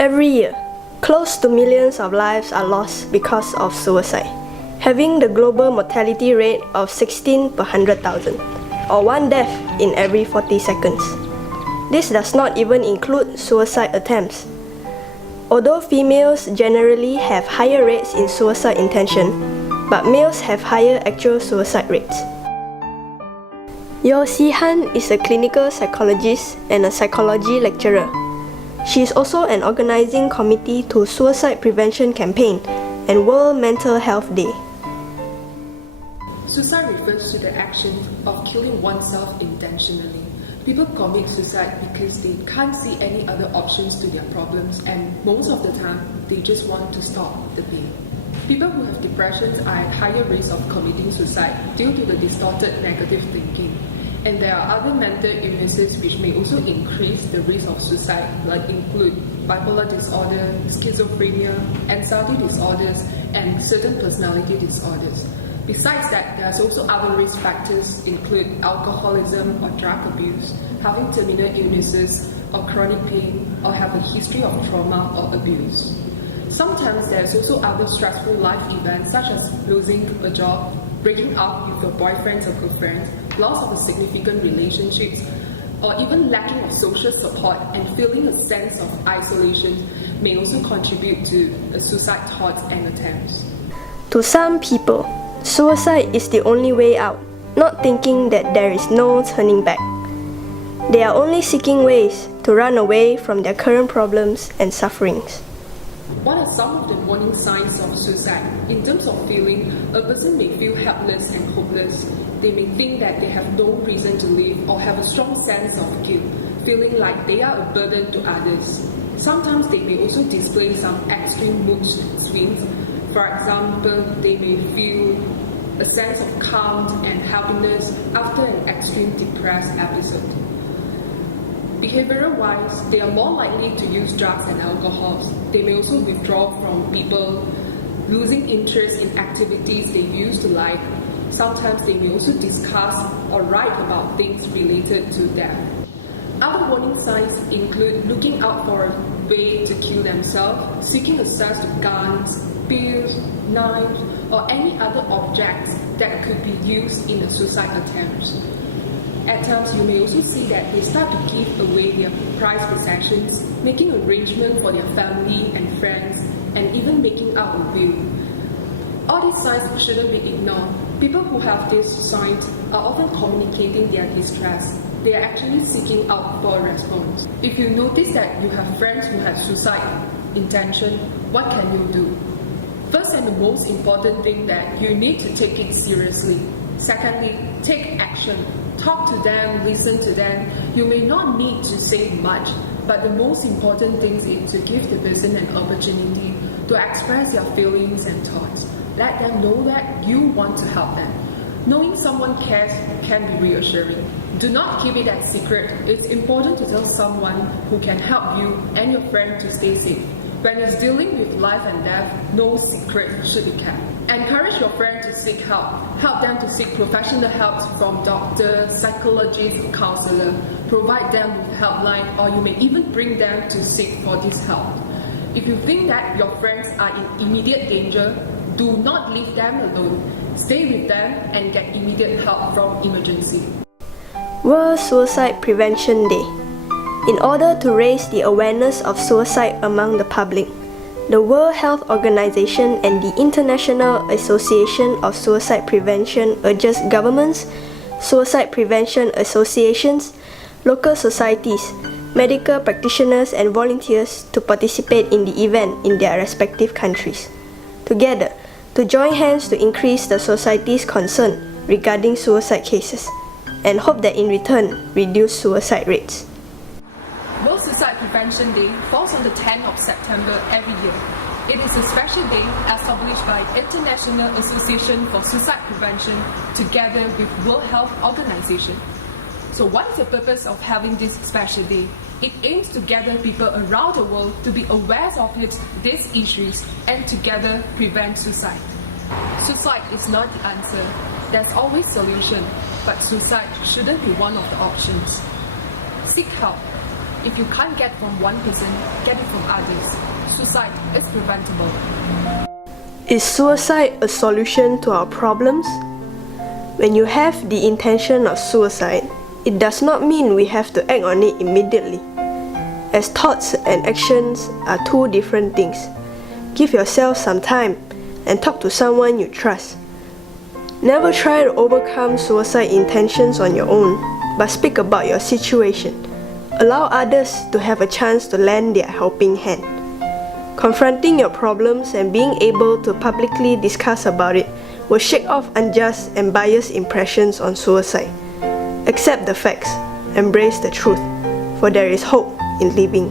Every year, close to millions of lives are lost because of suicide, having the global mortality rate of 16 per 100,000, or one death in every 40 seconds. This does not even include suicide attempts. Although females generally have higher rates in suicide intention, but males have higher actual suicide rates. Yeo Si-han is a clinical psychologist and a psychology lecturer. She is also an organizing committee to Suicide Prevention Campaign and World Mental Health Day. Suicide refers to the action of killing oneself intentionally. People commit suicide because they can't see any other options to their problems, and most of the time, they just want to stop the pain. People who have depression are at higher risk of committing suicide due to the distorted negative thinking. And there are other mental illnesses which may also increase the risk of suicide, like include bipolar disorder, schizophrenia, anxiety disorders, and certain personality disorders. Besides that, there are also other risk factors include alcoholism or drug abuse, having terminal illnesses or chronic pain, or have a history of trauma or abuse. Sometimes there's also other stressful life events such as losing a job, breaking up with your boyfriend or girlfriend, loss of a significant relationships, or even lacking of social support and feeling a sense of isolation may also contribute to suicide thoughts and attempts. To some people, suicide is the only way out, not thinking that there is no turning back. They are only seeking ways to run away from their current problems and sufferings. What are some of the warning signs of suicide? In terms of feeling, a person may feel helpless and hopeless. They may think that they have no reason to live or have a strong sense of guilt, feeling like they are a burden to others. Sometimes they may also display some extreme mood swings. For example, they may feel a sense of calm and happiness after an extreme depressed episode. Behavioral-wise, they are more likely to use drugs and alcohols. They may also withdraw from people, losing interest in activities they used to like. Sometimes they may also discuss or write about things related to death. Other warning signs include looking out for a way to kill themselves, seeking access to guns, pills, knives, or any other objects that could be used in a suicide attempt. At times, you may also see that they start to give away their prized possessions, making arrangements for their family and friends, and even making out a will. All these signs shouldn't be ignored. People who have these signs are often communicating their distress. They are actually seeking out for a response. If you notice that you have friends who have suicide intention, what can you do? First and the most important thing that you need to take it seriously. Secondly, take action. Talk to them, listen to them. You may not need to say much, but the most important thing is to give the person an opportunity to express their feelings and thoughts. Let them know that you want to help them. Knowing someone cares can be reassuring. Do not keep it a secret. It's important to tell someone who can help you and your friend to stay safe. When it's dealing with life and death, no secret should be kept. Encourage your friend to seek help. Help them to seek professional help from doctor, psychologist, counselor. Provide them with helpline, or you may even bring them to seek for this help. If you think that your friends are in immediate danger, do not leave them alone. Stay with them and get immediate help from emergency. World Suicide Prevention Day. In order to raise the awareness of suicide among the public, the World Health Organization and the International Association of Suicide Prevention urges governments, suicide prevention associations, local societies, medical practitioners and volunteers to participate in the event in their respective countries. Together, to join hands to increase the society's concern regarding suicide cases, and hope that in return, reduce suicide rates. World Suicide Prevention Day falls on the 10th of September every year. It is a special day established by International Association for Suicide Prevention together with World Health Organization. So what is the purpose of having this special day? It aims to gather people around the world to be aware of these issues and together prevent suicide. Suicide is not the answer. There's always a solution, but suicide shouldn't be one of the options. Seek help. If you can't get from one person, get it from others. Suicide is preventable. Is suicide a solution to our problems? When you have the intention of suicide, it does not mean we have to act on it immediately, as thoughts and actions are two different things. Give yourself some time and talk to someone you trust. Never try to overcome suicide intentions on your own, but speak about your situation. Allow others to have a chance to lend their helping hand. Confronting your problems and being able to publicly discuss about it will shake off unjust and biased impressions on suicide. Accept the facts, embrace the truth, for there is hope in living.